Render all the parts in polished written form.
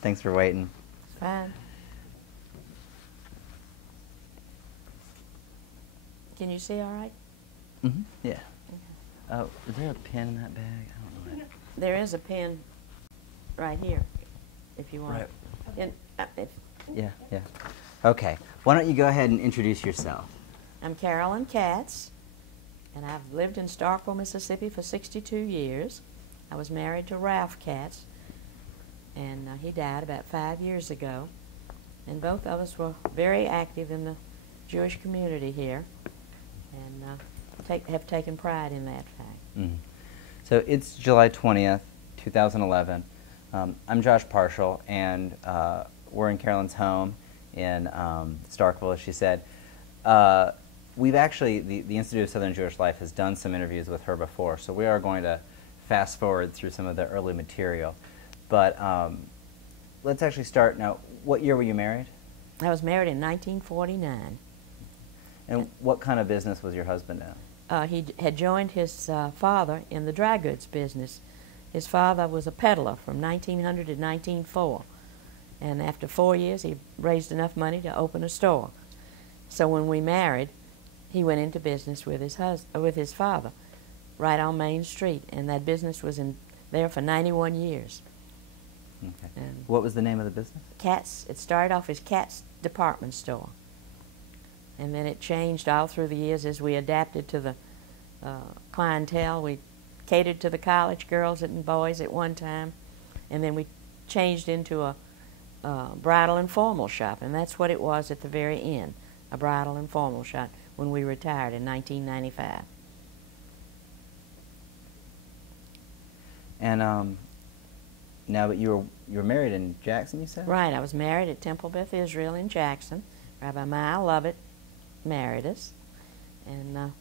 Thanks for waiting. Fine. Can you see all right? Mm-hmm. Yeah. Oh, is there a pen in that bag? I don't know. There is a pen right here, if you want. Right. And, Yeah, yeah. Okay. Why don't you go ahead and introduce yourself? I'm Carolyn Katz, and I've lived in Starkville, Mississippi for 62 years. I was married to Ralph Katz, and he died about 5 years ago. And both of us were very active in the Jewish community here, and have taken pride in that fact. Mm-hmm. So it's July 20th, 2011. I'm Josh Parshall, and we're in Carolyn's home in Starkville, as she said. We've actually, the Institute of Southern Jewish Life has done some interviews with her before, so we are going to fast forward through some of the early material. But let's actually start now. What year were you married? I was married in 1949. And what kind of business was your husband in? He had joined his father in the dry goods business. His father was a peddler from 1900 to 1904. And after 4 years, he raised enough money to open a store. So when we married, he went into business with his father, right on Main Street, and that business was there for 91 years. Okay. And what was the name of the business? Katz. It started off as Katz Department Store, and then it changed all through the years as we adapted to the clientele. We catered to the college girls and boys at one time, and then we changed into a bridal and formal shop, and that's what it was at the very end, a bridal and formal shop when we retired in 1995. And now, but you were married in Jackson, you said? Right, I was married at Temple Beth Israel in Jackson. Rabbi Maya Lovett married us, and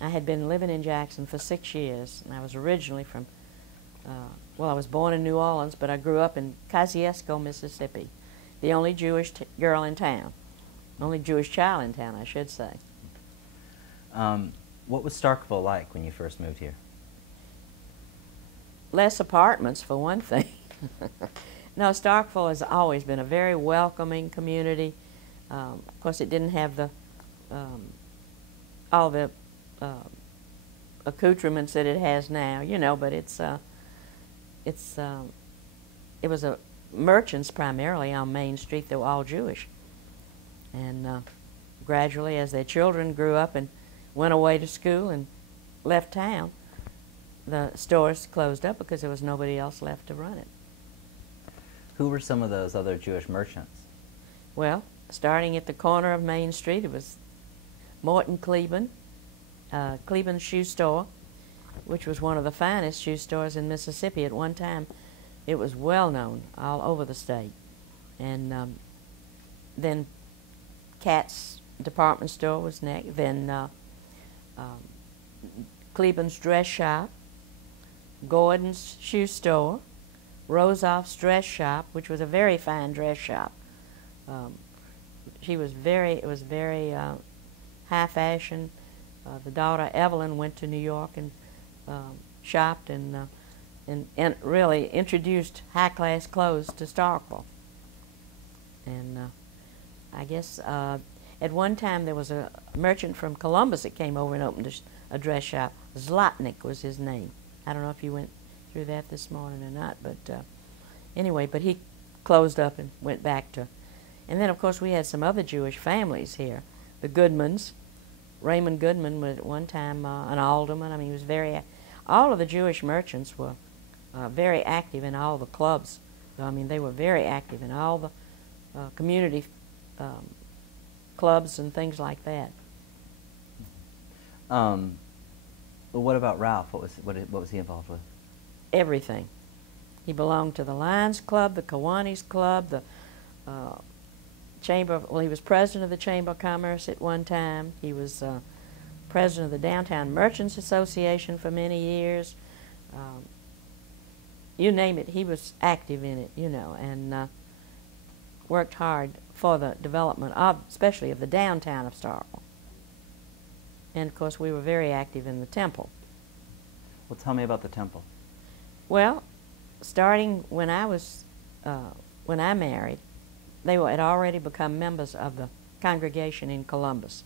I had been living in Jackson for 6 years, and I was originally from, well, I was born in New Orleans, but I grew up in Kosciuszko, Mississippi, the only Jewish girl in town, only Jewish child in town, I should say. What was Starkville like when you first moved here? Less apartments, for one thing. No, Starkville has always been a very welcoming community. Of course, it didn't have all the accoutrements that it has now, you know, but it was merchants primarily on Main Street. They were all Jewish. And gradually, as their children grew up and went away to school and left town, the stores closed up because there was nobody else left to run it. Who were some of those other Jewish merchants? Well, starting at the corner of Main Street, it was Morton Kleben, Kleben's Shoe Store, which was one of the finest shoe stores in Mississippi at one time. It was well known all over the state. And then Katz Department Store was next, then Kleben's Dress Shop, Gordon's Shoe Store, Rosoff's Dress Shop, which was a very fine dress shop. It was very high fashion. The daughter Evelyn went to New York and shopped and really introduced high class clothes to Starkville. And I guess at one time there was a merchant from Columbus that came over and opened a dress shop. Zlotnick was his name. I don't know if you went through that this morning or not, but anyway, but he closed up and went back to. And then, of course, we had some other Jewish families here. The Goodmans. Raymond Goodman was at one time an alderman. I mean, he was all of the Jewish merchants were very active in all the clubs. I mean, they were very active in all the community clubs and things like that. Well, what about Ralph? What was he involved with? Everything. He belonged to the Lions Club, the Kiwanis Club, the Chamber. Well, he was president of the Chamber of Commerce at one time. He was president of the Downtown Merchants Association for many years. You name it, he was active in it, you know, and worked hard for the development of, especially of the downtown of Starkville. And of course, we were very active in the temple. Well, tell me about the temple. Well, starting when I was when I married, had already become members of the congregation in Columbus.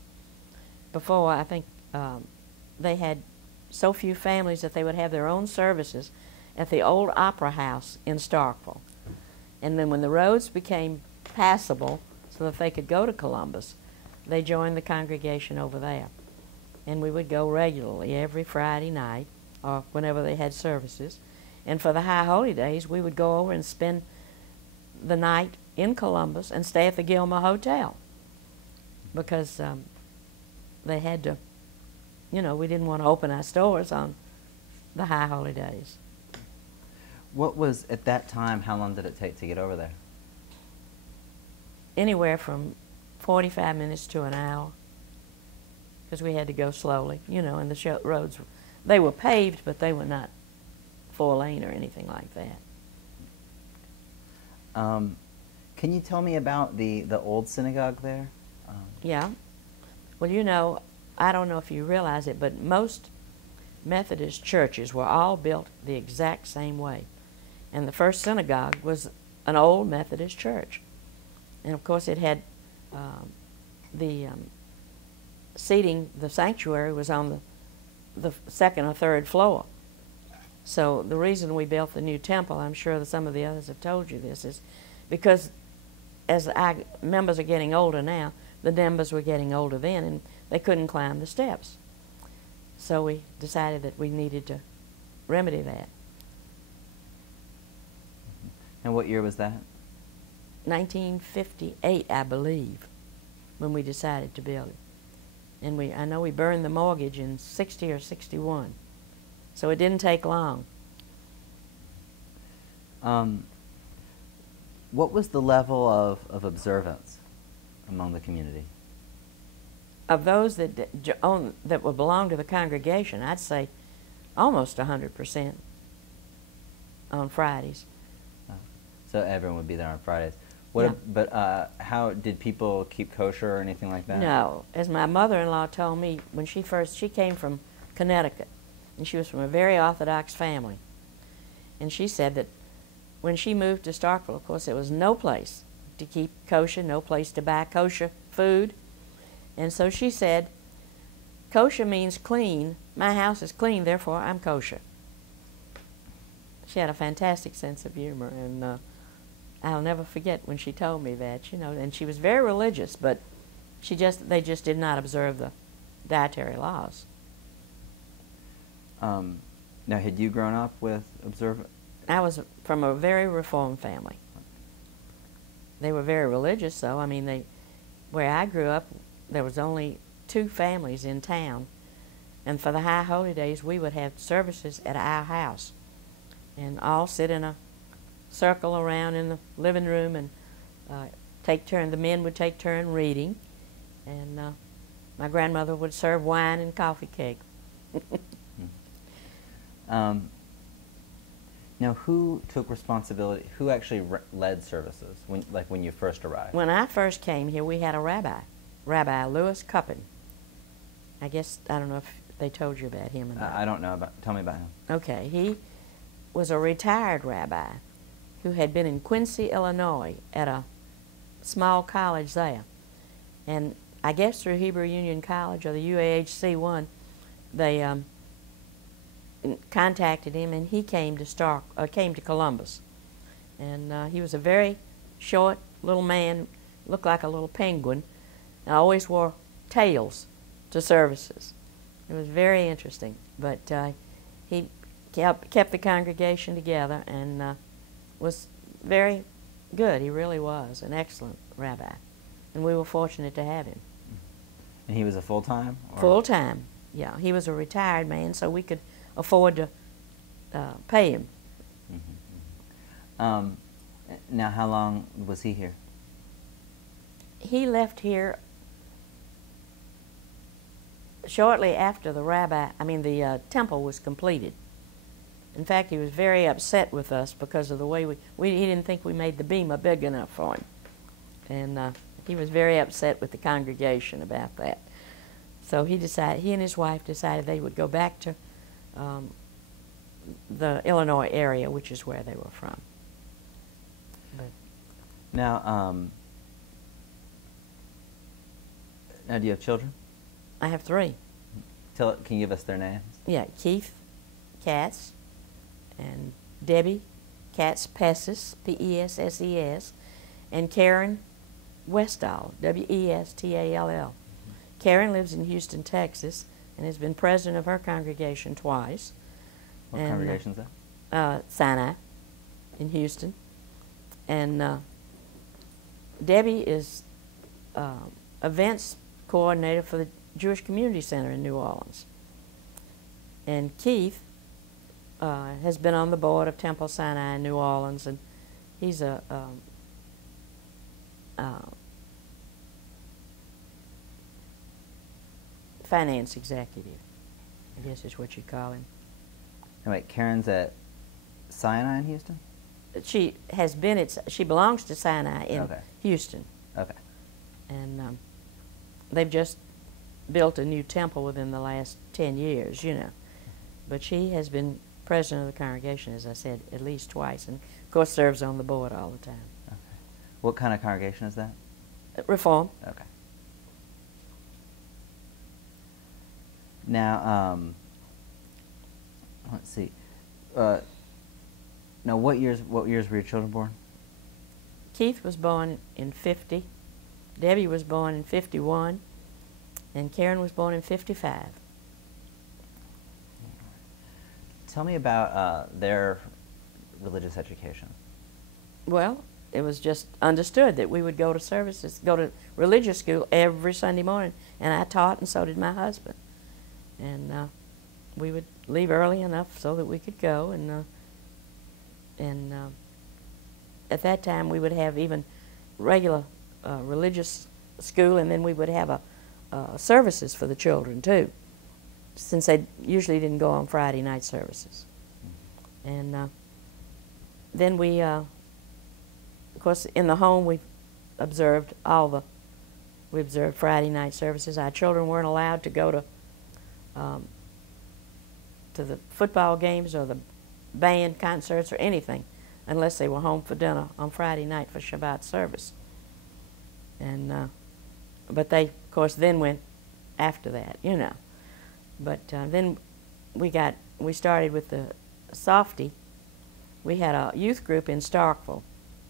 Before, I think they had so few families that they would have their own services at the old Opera House in Starkville. And then when the roads became passable so that they could go to Columbus, they joined the congregation over there. And we would go regularly every Friday night or whenever they had services. And for the High Holy Days, we would go over and spend the night in Columbus and stay at the Gilmer Hotel because they had to, you know, we didn't want to open our stores on the High Holy Days. What was, at that time, how long did it take to get over there? Anywhere from 45 minutes to an hour, because we had to go slowly, you know, and the roads, they were paved, but they were not 4-lane or anything like that. Can you tell me about the old synagogue there? Yeah. Well, you know, I don't know if you realize it, but most Methodist churches were all built the exact same way. And the first synagogue was an old Methodist church. And of course it had the seating, the sanctuary was on the second or third floor. So the reason we built the new temple, I'm sure that some of the others have told you this, is because as our members are getting older now, the members were getting older then, and they couldn't climb the steps. So we decided that we needed to remedy that. And what year was that? 1958, I believe, when we decided to build it. And I know we burned the mortgage in 60 or 61. So it didn't take long. What was the level of observance among the community? Of those that would belong to the congregation, I'd say almost 100% on Fridays. So everyone would be there on Fridays. Yeah. But how did people keep kosher or anything like that? No. As my mother-in-law told me, when she came from Connecticut, and she was from a very Orthodox family. And she said that when she moved to Starkville, of course, there was no place to keep kosher, no place to buy kosher food. And so she said, kosher means clean. My house is clean, therefore I'm kosher. She had a fantastic sense of humor, and I'll never forget when she told me that, you know. And she was very religious, but they just did not observe the dietary laws. Now, had you grown up with observant? I was from a very Reformed family. They were very religious, though. I mean, where I grew up, there was only 2 families in town, and for the High Holy Days, we would have services at our house, and all sit in a circle around in the living room and take turn. The men would take turn reading, and my grandmother would serve wine and coffee cake. Now, who took responsibility? Who actually led services when you first arrived? When I first came here, we had a rabbi, Rabbi Louis Cuppin. I guess, I don't know if they told you about him or not. I don't know about. Tell me about him. Okay, he was a retired rabbi who had been in Quincy, Illinois, at a small college there, and I guess through Hebrew Union College or the UAHC one, they contacted him, and he came to Columbus, and he was a very short little man, looked like a little penguin, and always wore tails to services. It was very interesting, but he kept the congregation together and was very good. He really was an excellent rabbi, and we were fortunate to have him. And he was a full-time? Full-time, yeah. He was a retired man, so we could afford to pay him. Mm-hmm. Now, how long was he here? He left here shortly after the temple was completed. In fact, he was very upset with us because of the way he didn't think we made the bema big enough for him. And he was very upset with the congregation about that. So he and his wife decided they would go back to the Illinois area, which is where they were from. But Now, now, do you have children? I have 3. Can you give us their names? Yeah, Keith Katz and Debbie Katz Pesses, P-E-S-S-E-S, and Karen Westall, W-E-S-T-A-L-L. Karen lives in Houston, Texas, and has been president of her congregation twice. What congregation is that? Sinai in Houston. And Debbie is events coordinator for the Jewish Community Center in New Orleans. And Keith has been on the board of Temple Sinai in New Orleans, and he's a finance executive, I guess is what you call him. And wait, Karen's at Sinai in Houston? She has been she belongs to Sinai in Houston. Okay. And they've just built a new temple within the last 10 years, you know. But she has been president of the congregation, as I said, at least twice, and of course serves on the board all the time. Okay. What kind of congregation is that? Reform. Okay. Now, let's see. Now, what years were your children born? Keith was born in 50. Debbie was born in 51. And Karen was born in 55. Tell me about their religious education. Well, it was just understood that we would go to services, go to religious school every Sunday morning, and I taught, and so did my husband. And we would leave early enough so that we could go, and at that time we would have even regular religious school, and then we would have services for the children too, since they usually didn't go on Friday night services. And then we, of course, in the home we observed we observed Friday night services. Our children weren't allowed to go to the football games or the band concerts or anything unless they were home for dinner on Friday night for Shabbat service. And but they, of course, then went after that, you know. But then we started with the Softy. We had a youth group in Starkville,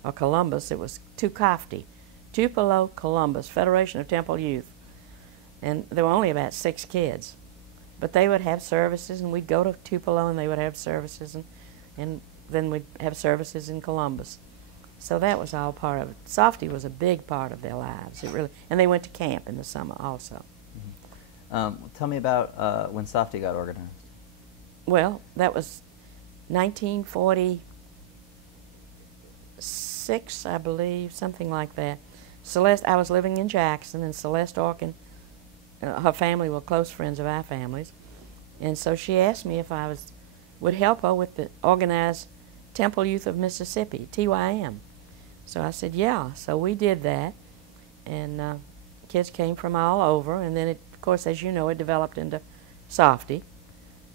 or Columbus. It was Tukafti, Tupelo Columbus, Federation of Temple Youth. And there were only about 6 kids. But they would have services, and we'd go to Tupelo, and they would have services, and then we'd have services in Columbus. So that was all part of it. Softy was a big part of their lives. It really, and they went to camp in the summer also. Mm-hmm. Tell me about when Softy got organized. Well, that was 1946, I believe, something like that. Celeste, I was living in Jackson, and Celeste Orkin, her family were close friends of our families, and so she asked me if I would help her with the organized Temple Youth of Mississippi, TYM. So I said, yeah. So we did that, and kids came from all over, and then, of course, as you know, it developed into Softy,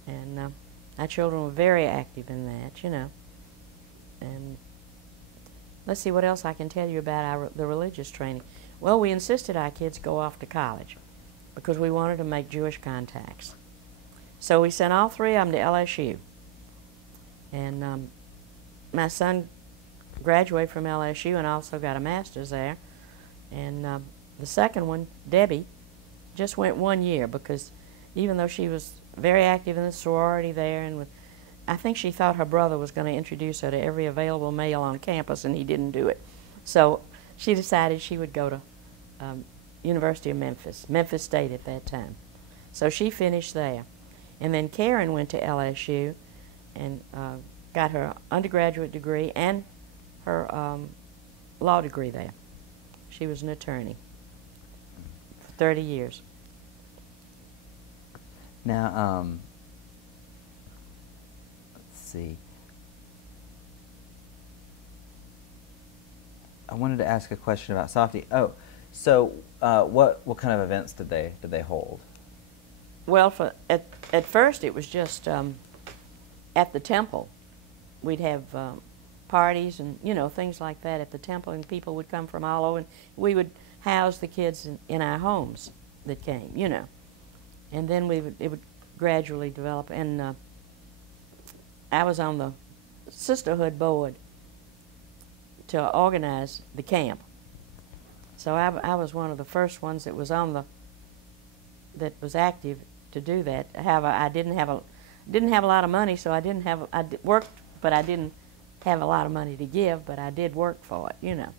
and our children were very active in that, you know. And let's see what else I can tell you about the religious training. Well, we insisted our kids go off to college because we wanted to make Jewish contacts. So we sent all 3 of them to LSU. And my son graduated from LSU and also got a master's there. And the second one, Debbie, just went 1 year because even though she was very active in the sorority there, and I think she thought her brother was going to introduce her to every available male on campus, and he didn't do it. So she decided she would go to University of Memphis, Memphis State at that time. So she finished there. And then Karen went to LSU and got her undergraduate degree and her law degree there. She was an attorney for 30 years. Now, let's see. I wanted to ask a question about Softy. Oh, so what kind of events did they hold? Well, at first it was just at the temple. We'd have parties and, you know, things like that at the temple, and people would come from all over, and we would house the kids in our homes that came, you know. And then it would gradually develop, and I was on the sisterhood board to organize the camp. So I was one of the first ones that was that was active to do that. However, I didn't have a lot of money, so I worked, but I didn't have a lot of money to give, but I did work for it, you know.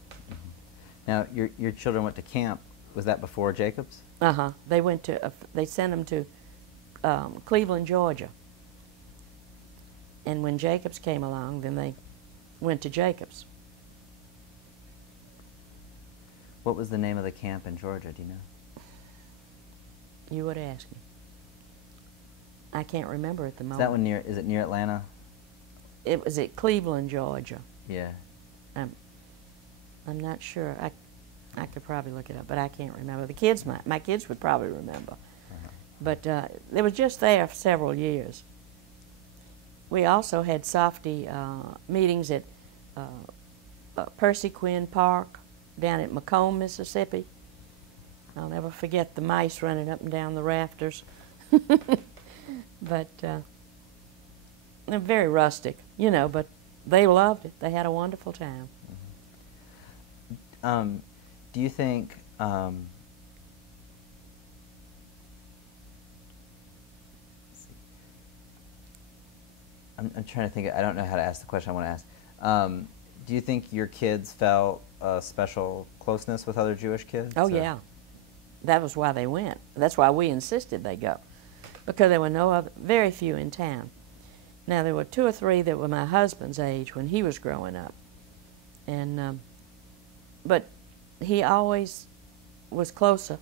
Now, your children went to camp. Was that before Jacobs? Uh-huh. They sent them to Cleveland, Georgia. And when Jacobs came along, then they went to Jacobs. What was the name of the camp in Georgia, do you know? You would ask me. I can't remember at the moment. Is that one is it near Atlanta? It was at Cleveland, Georgia. Yeah. I'm not sure. I could probably look it up, but I can't remember. The kids my kids would probably remember. Uh-huh. But it was just there for several years. We also had softy meetings at Percy Quinn Park down at Macomb, Mississippi. I'll never forget the mice running up and down the rafters. But they're very rustic, you know, but they loved it. They had a wonderful time. Do you think I'm trying to think. I don't know how to ask the question I want to ask. Do you think your kids felt a special closeness with other Jewish kids? Oh, yeah. That was why they went. That's why we insisted they go, because there were very few in town. Now, there were 2 or 3 that were my husband's age when he was growing up. And but he always was closer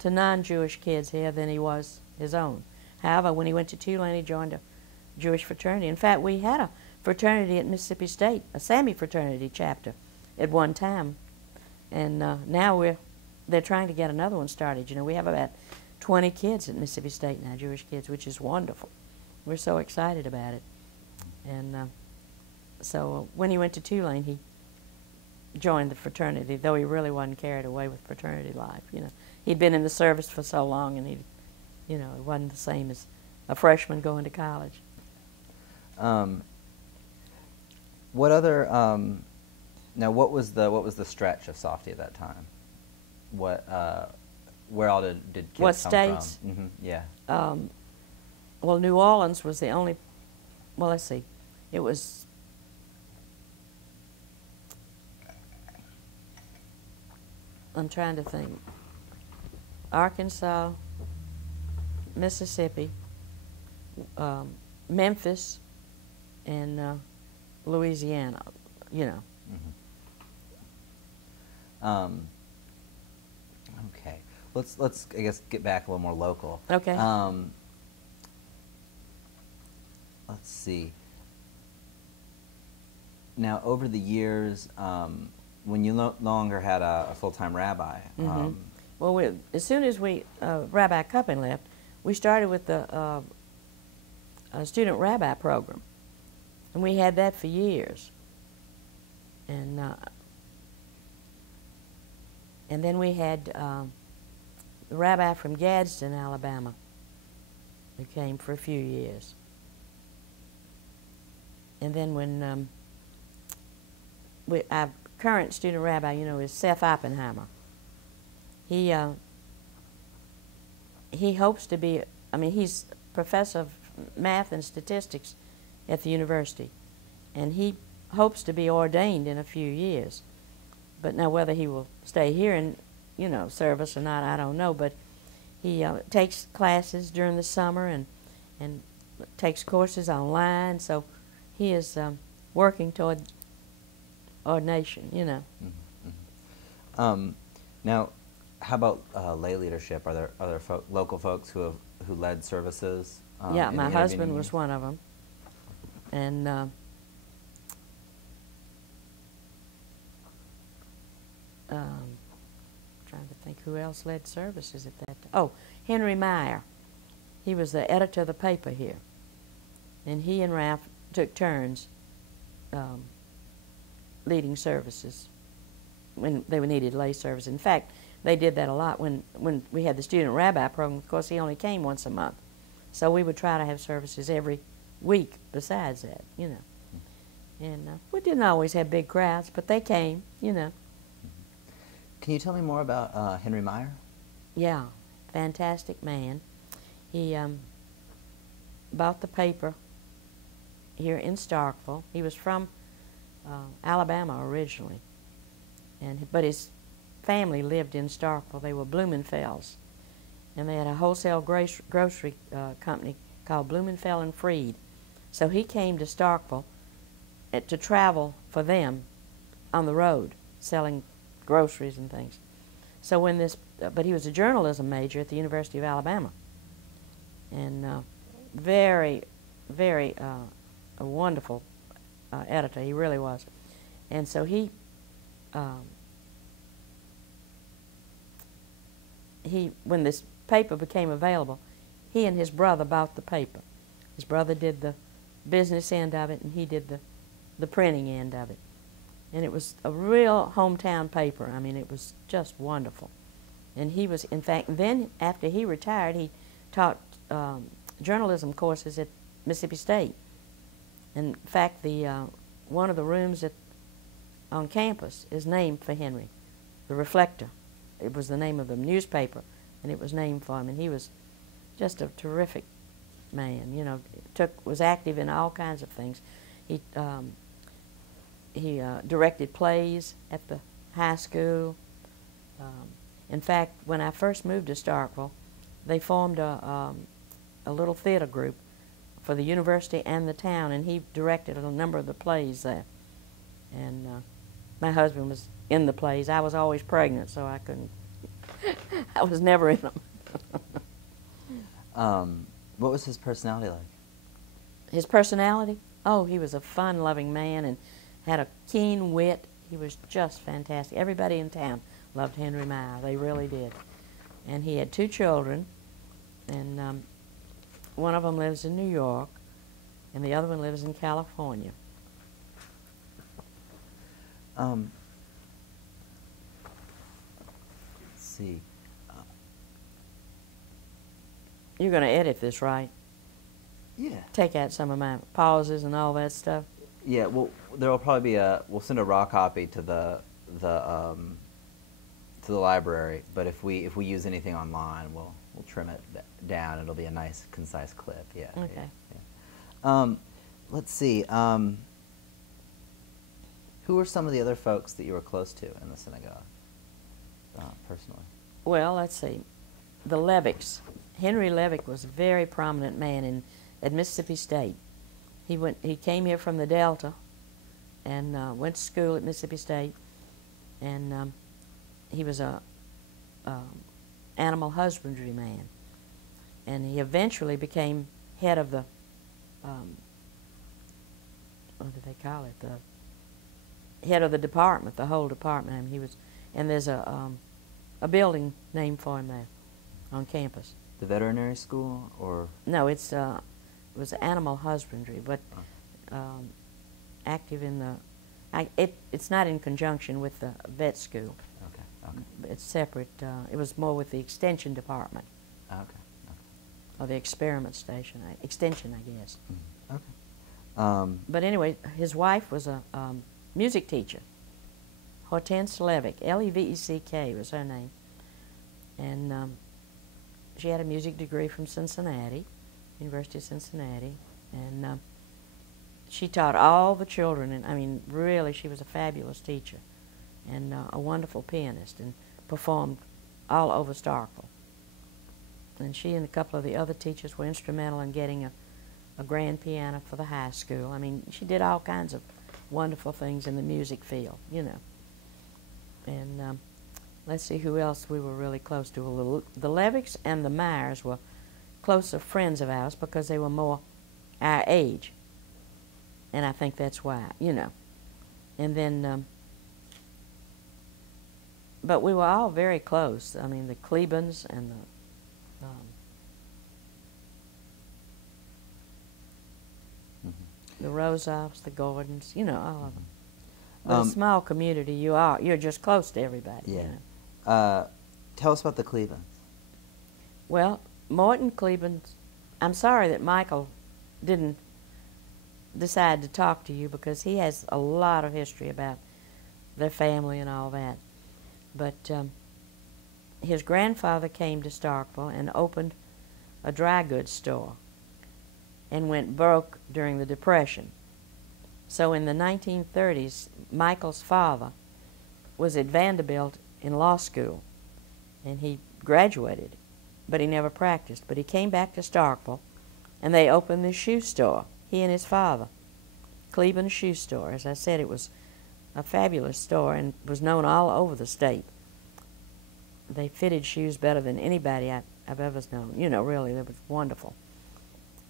to non-Jewish kids here than he was his own. However, when he went to Tulane, he joined a Jewish fraternity. In fact, we had a fraternity at Mississippi State, a Sammy fraternity chapter at one time. And now they're trying to get another one started. You know, we have about 20 kids at Mississippi State now, Jewish kids, which is wonderful. We're so excited about it. And so when he went to Tulane, he joined the fraternity, though he really wasn't carried away with fraternity life. You know, he'd been in the service for so long, and it wasn't the same as a freshman going to college. What other? Now, what was the stretch of Softy at that time? Where all did kids what come states? from? Mm-hmm. Yeah. Well, New Orleans was the only. Well, let's see. It was. I'm trying to think. Arkansas, Mississippi, Memphis, and Louisiana. You know. Mm-hmm. Okay. Let's I guess get back a little more local. Okay. Let's see. Now, over the years, when you no longer had a full-time rabbi, Mm-hmm. Well, as soon as Rabbi Cupping left, we started with the student rabbi program, and we had that for years. And then we had the rabbi from Gadsden, Alabama, who came for a few years. And then when our current student rabbi, you know, is Seth Oppenheimer. He hopes to be, he's professor of math and statistics at the university, and he hopes to be ordained in a few years. But now whether he will stay here in, you know, service or not, I don't know. But he takes classes during the summer and takes courses online, so he is working toward ordination, you know. Mm-hmm. Mm-hmm. Now, how about lay leadership? Are there other local folks who led services? Yeah, my husband was one of them, and trying to think who else led services at that time. Oh, Henry Meyer. He was the editor of the paper here, and he and Ralph took turns leading services when they needed lay service. In fact, they did that a lot when we had the student rabbi program. Of course, he only came once a month. So we would try to have services every week besides that, you know. And we didn't always have big crowds, but they came, you know. Can you tell me more about Henry Meyer? Yeah, fantastic man. He bought the paper here in Starkville. He was from Alabama originally, but his family lived in Starkville. They were Blumenfels, and they had a wholesale grocery company called Blumenfeld and Freed. So he came to Starkville to travel for them on the road, selling groceries and things. So when but he was a journalism major at the University of Alabama, and very, very a wonderful editor. He really was. And so when this paper became available, he and his brother bought the paper. His brother did the business end of it, and he did the printing end of it. And it was a real hometown paper. I mean, it was just wonderful. And he was, in fact, then after he retired, he taught journalism courses at Mississippi State. In fact, one of the rooms on campus is named for Henry, the Reflector. It was the name of the newspaper, and it was named for him. And he was just a terrific man. You know, was active in all kinds of things. He directed plays at the high school. In fact, when I first moved to Starkville, they formed a little theater group for the university and the town, and he directed a number of the plays there. And my husband was in the plays. I was always pregnant, so I couldn't. I was never in them. What was his personality like? His personality? Oh, he was a fun-loving man and had a keen wit. He was just fantastic. Everybody in town loved Henry Meyer. They really did. And he had 2 children, and one of them lives in New York, and the other one lives in California. Let's see. You're going to edit this, right? Yeah. Take out some of my pauses and all that stuff. Yeah. Well, there will probably be we'll send a raw copy to the library. But if we use anything online, we'll trim it down. It'll be a nice, concise clip. Yeah. Okay. Yeah. Let's see. Who were some of the other folks that you were close to in the synagogue, personally? Well, let's see. The Levicks. Henry Levick was a very prominent man at Mississippi State. He came here from the Delta and went to school at Mississippi State, and he was a animal husbandry man, and he eventually became head of the what do they call it? The head of the department, the whole department. I mean, he was, and there's a building named for him there on campus. The veterinary school, or no? It was animal husbandry, but active in the. It's not in conjunction with the vet school. Okay. Okay. It's separate. It was more with the extension department. Okay. Okay. Or the experiment station, extension, I guess. Mm-hmm. Okay. But anyway, his wife was a music teacher. Hortense Levick, L-E-V-E-C-K was her name. And she had a music degree from Cincinnati, University of Cincinnati. And she taught all the children, and I mean, really, she was a fabulous teacher and a wonderful pianist, and performed all over Starkville. And she and a couple of the other teachers were instrumental in getting a grand piano for the high school. I mean, she did all kinds of wonderful things in the music field, you know. And let's see who else we were really close to. The Levicks and the Myers were closer friends of ours because they were more our age. And I think that's why, you know. And then, but we were all very close. I mean, the Klebans and the Rosoffs, the Gordons, you know, all of them. But a small community, you're just close to everybody. Yeah. You know? Tell us about the Clevelands. Well, Morton Cleveland, I'm sorry that Michael didn't decide to talk to you because he has a lot of history about their family and all that. But his grandfather came to Starkville and opened a dry goods store and went broke during the Depression. So in the 1930s, Michael's father was at Vanderbilt in law school, and he graduated, but he never practiced. But he came back to Starkville, and they opened this shoe store, he and his father, Cleveland Shoe Store. As I said, it was a fabulous store and was known all over the state. They fitted shoes better than anybody I've ever known. You know, really, they were wonderful.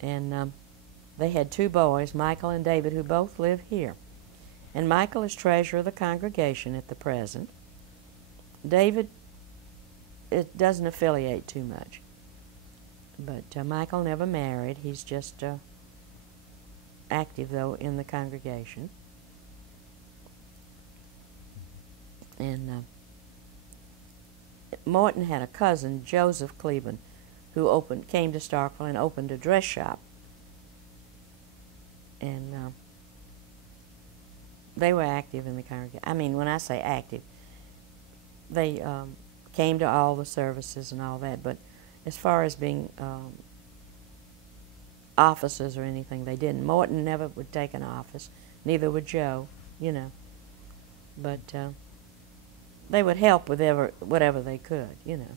And they had two boys, Michael and David, who both live here. And Michael is treasurer of the congregation at the present. David, it doesn't affiliate too much. But Michael never married. He's just active, though, in the congregation. And Morton had a cousin, Joseph Cleveland, who came to Starkville and opened a dress shop. And they were active in the congregation. I mean, when I say active, they came to all the services and all that, but as far as being officers or anything, they didn't. Morton never would take an office, neither would Joe, you know. But they would help with whatever they could, you know.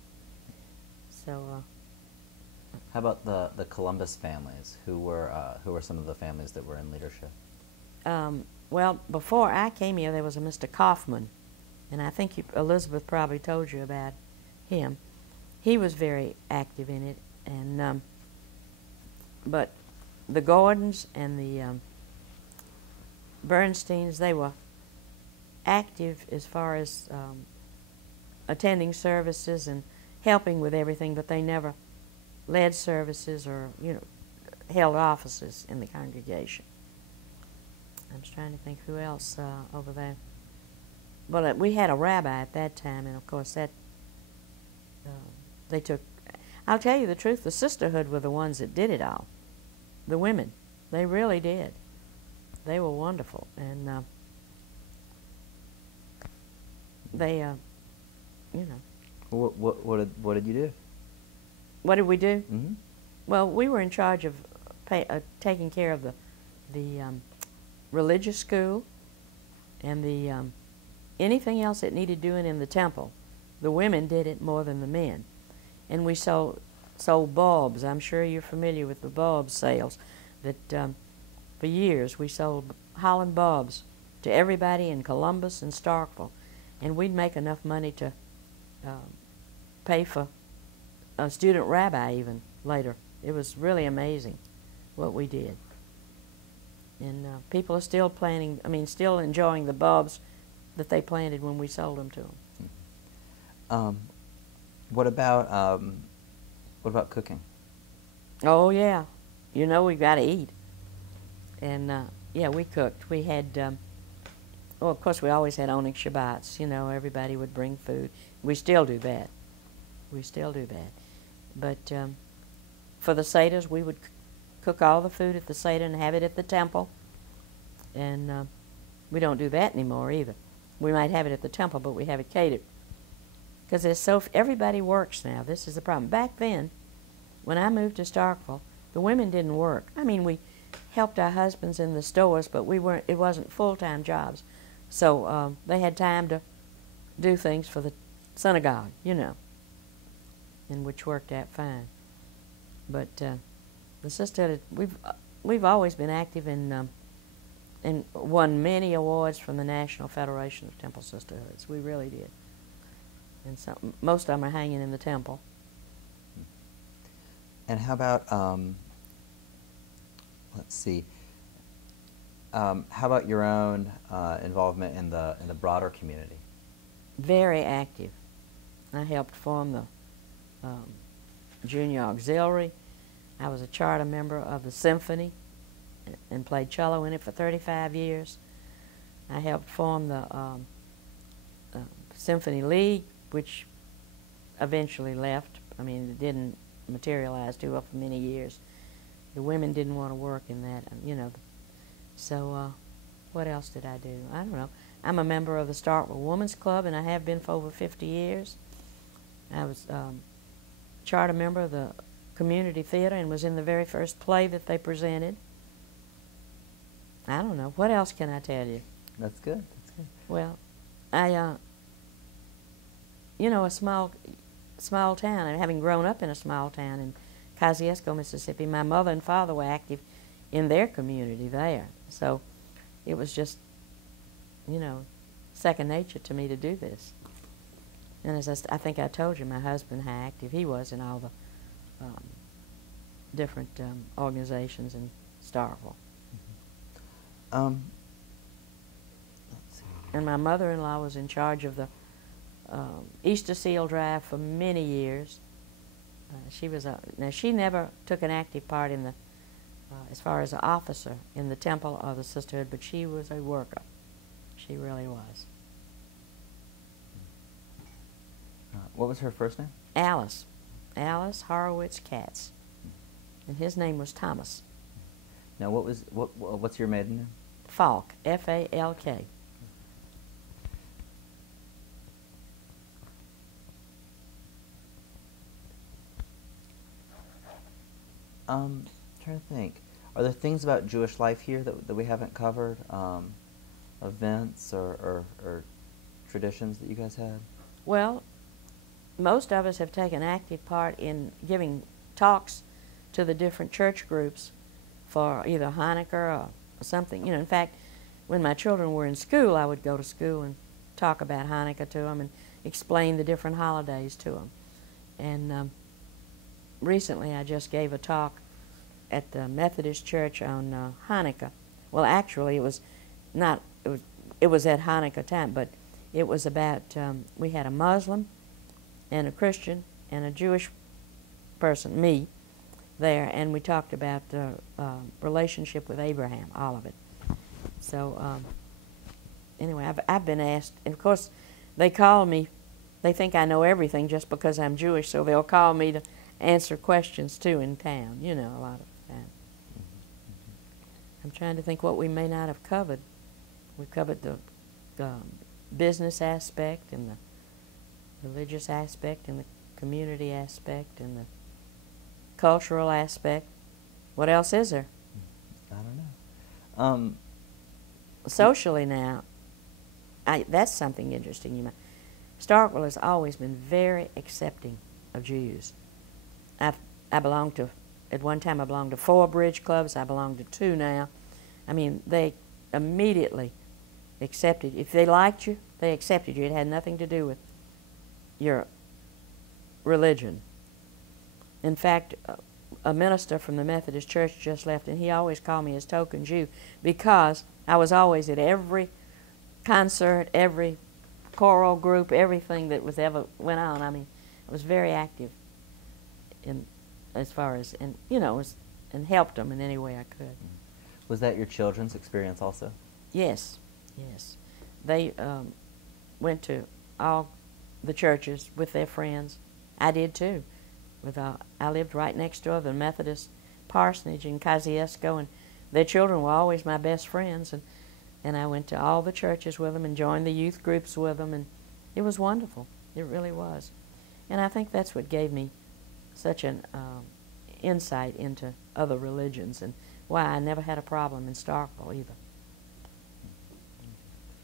So. How about the Columbus families? Who were some of the families that were in leadership? Well, before I came here, there was a Mr. Kaufman, and I think Elizabeth probably told you about him. He was very active in it, and but the Gordons and the Bernsteins, they were active as far as attending services and helping with everything, but they never led services or, you know, held offices in the congregation. I'm just trying to think who else over there. Well, we had a rabbi at that time, and of course that they took. I'll tell you the truth, the sisterhood were the ones that did it all. The women, they really did. They were wonderful, and they, you know. What did you do? What did we do? Mm-hmm. Well, we were in charge of taking care of the religious school and the anything else that needed doing in the temple. The women did it more than the men. And we sold bulbs. I'm sure you're familiar with the bulb sales. That for years we sold Holland bulbs to everybody in Columbus and Starkville. And we'd make enough money to pay for a student rabbi even later. It was really amazing what we did. And people are still still enjoying the bulbs that they planted when we sold them to them. What about cooking? Oh yeah, you know we've got to eat. And yeah, we cooked. We had, well, of course we always had owning Shabbats. You know, everybody would bring food. We still do that. We still do that. But for the Seders, we would cook all the food at the Seder and have it at the temple. And we don't do that anymore either. We might have it at the temple, but we have it catered. Because everybody works now. This is the problem. Back then, when I moved to Starkville, the women didn't work. I mean, we helped our husbands in the stores, but it wasn't full-time jobs. So they had time to do things for the synagogue, you know, and which worked out fine. But the sisterhood, we've always been active and won many awards from the National Federation of Temple Sisterhoods. We really did. And most of them are hanging in the temple. And how about, let's see, how about your own involvement in the broader community? Very active. I helped form the junior auxiliary. I was a charter member of the symphony and played cello in it for 35 years. I helped form the Symphony League, which eventually left. I mean, it didn't materialize too well for many years. The women didn't want to work in that, you know. So what else did I do? I don't know. I'm a member of the Starkville Women's Club, and I have been for over 50 years. I was charter member of the community theater and was in the very first play that they presented. I don't know. What else can I tell you? That's good. That's good. Well, I, you know, a small town, and having grown up in a small town in Kosciuszko, Mississippi, my mother and father were active in their community there. So it was just, you know, second nature to me to do this. And as I think I told you, my husband, how active he was in all the different organizations in Starkville. Let's see. And my mother-in-law was in charge of the Easter Seal Drive for many years. She was now she never took an active part in the, as far as an officer in the temple or the sisterhood, but she was a worker. She really was. What was her first name? Alice Horowitz Katz, and his name was Thomas. Now, what's your maiden name? Falk, F-A-L-K. Trying to think. Are there things about Jewish life here that we haven't covered? Events or traditions that you guys had? Well, most of us have taken active part in giving talks to the different church groups for either Hanukkah or something. You know, in fact, when my children were in school, I would go to school and talk about Hanukkah to them and explain the different holidays to them. And recently I just gave a talk at the Methodist Church on Hanukkah. Well, actually, it was not. It was at Hanukkah time, but it was about. We had a Muslim, and a Christian, and a Jewish person, me, there, and we talked about the relationship with Abraham, all of it. So anyway, I've been asked, and of course, they call me. They think I know everything just because I'm Jewish, so they'll call me to answer questions too in town. You know, a lot of time. I'm trying to think what we may not have covered. We covered the business aspect and the religious aspect and the community aspect and the cultural aspect. What else is there? I don't know. Socially now, that's something interesting. You might. Starkville has always been very accepting of Jews. I belonged to, at one time I belonged to 4 bridge clubs. I belong to 2 now. I mean, they immediately accepted. If they liked you, they accepted you. It had nothing to do with your religion. In fact, a minister from the Methodist Church just left, and he always called me his token Jew because I was always at every concert, every choral group, everything that was ever went on. I mean, I was very active in as far as, and you know, and helped them in any way I could. Was that your children's experience also? Yes, yes. They went to all the churches with their friends. I did too. I lived right next door to the Methodist parsonage in Kosciuszko, and their children were always my best friends. And I went to all the churches with them and joined the youth groups with them, and it was wonderful. It really was. And I think that's what gave me such an insight into other religions and why I never had a problem in Starkville either.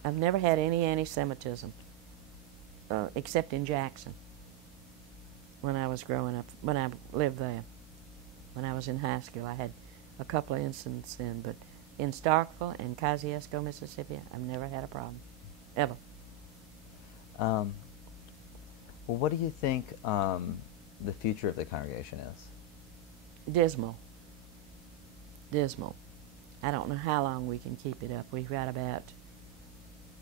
I've never had any anti-Semitism except in Jackson when I was growing up, when I lived there. When I was in high school, I had a couple of incidents then, but in Starkville and Kosciuszko, Mississippi, I've never had a problem, ever. Well, what do you think the future of the congregation is? Dismal. Dismal. I don't know how long we can keep it up. We've got about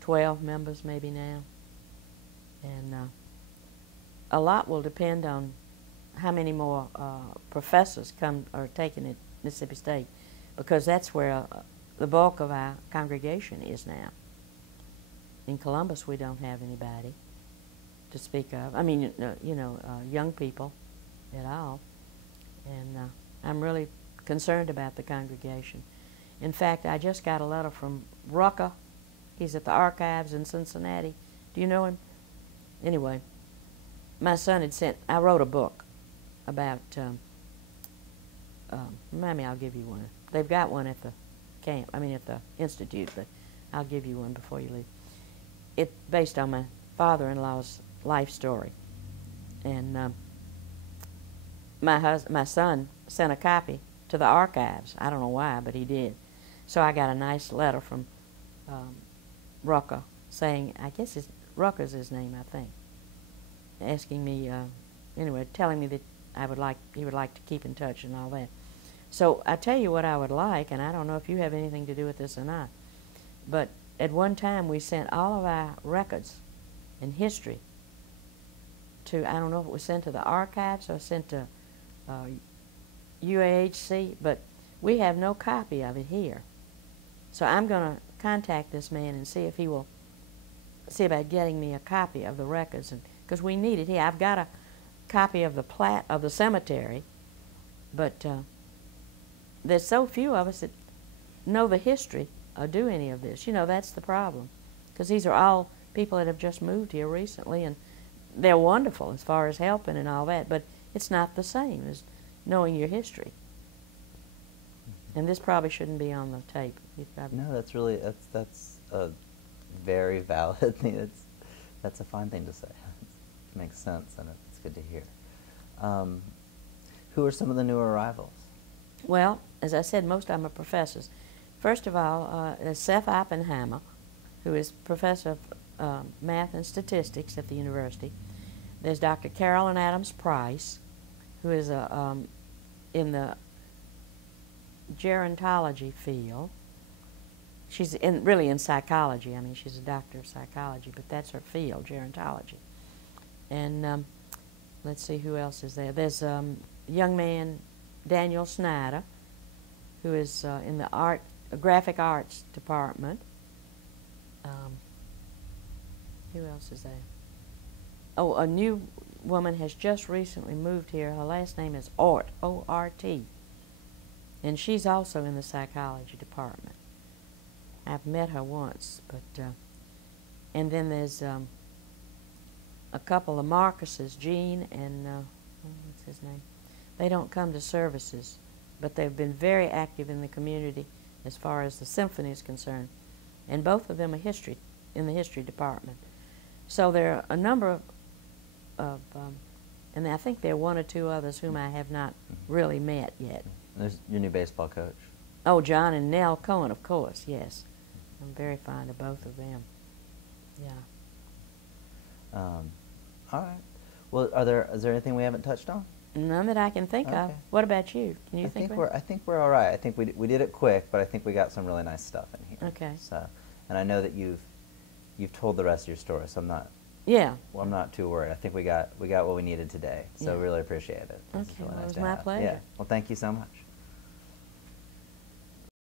12 members maybe now. And a lot will depend on how many more professors are taken at Mississippi State, because that's where the bulk of our congregation is now. In Columbus, we don't have anybody to speak of. I mean, young people at all. And I'm really concerned about the congregation. In fact, I just got a letter from Rucker. He's at the archives in Cincinnati. Do you know him? Anyway, my son had sent, I wrote a book about, remind me, I'll give you one. They've got one at the camp, at the institute, but I'll give you one before you leave. It's based on my father-in-law's life story. And my son sent a copy to the archives. I don't know why, but he did. So I got a nice letter from Rucker saying, I guess Rucker's his name, I think, asking me, telling me that he would like to keep in touch and all that. So I tell you what I would like, and I don't know if you have anything to do with this or not, but at one time we sent all of our records and history to, I don't know if it was sent to the archives or sent to UAHC, but we have no copy of it here. So I'm going to contact this man and see if he will see about getting me a copy of the records, because we need it here. I've got a copy of the plat of the cemetery, but there's so few of us that know the history or do any of this. That's the problem, because these are all people that have just moved here recently, and they're wonderful as far as helping and all that, but it's not the same as knowing your history. And this probably shouldn't be on the tape. No, that's a very valid thing. That's a fine thing to say. It makes sense, and it's good to hear. Who are some of the newer arrivals? Well, as I said, most of them are professors. First of all, there's Seth Oppenheimer, who is professor of math and statistics at the university. There's Dr. Carolyn Price, who is in the gerontology field. She's really in psychology. She's a doctor of psychology, but that's her field, gerontology. And let's see who else is there. There's a young man, Daniel Snyder, who is in the graphic arts department. Who else is there? Oh, a new woman has just recently moved here. Her last name is Ort, O-R-T. And she's also in the psychology department. I've met her once, but and then there's a couple of Marcuses, Gene and what's his name? They don't come to services, but they've been very active in the community as far as the symphony is concerned, and both of them are in the history department. So there are a number of and I think there are one or two others whom I have not really met yet. There's your new baseball coach. Oh, John and Nell Cohen, of course, yes. I'm very fond of both of them. Yeah. All right. Well, is there anything we haven't touched on? None that I can think of. What about you? Can you think of it? I think we're all right. I think we did it quick, but I think we got some really nice stuff in here. Okay. So, and I know that you've told the rest of your story, so I'm not. Yeah. Well, I'm not too worried. I think we got what we needed today. So really appreciate it. Okay. Really Well, nice it was my pleasure. Yeah. Well, thank you so much.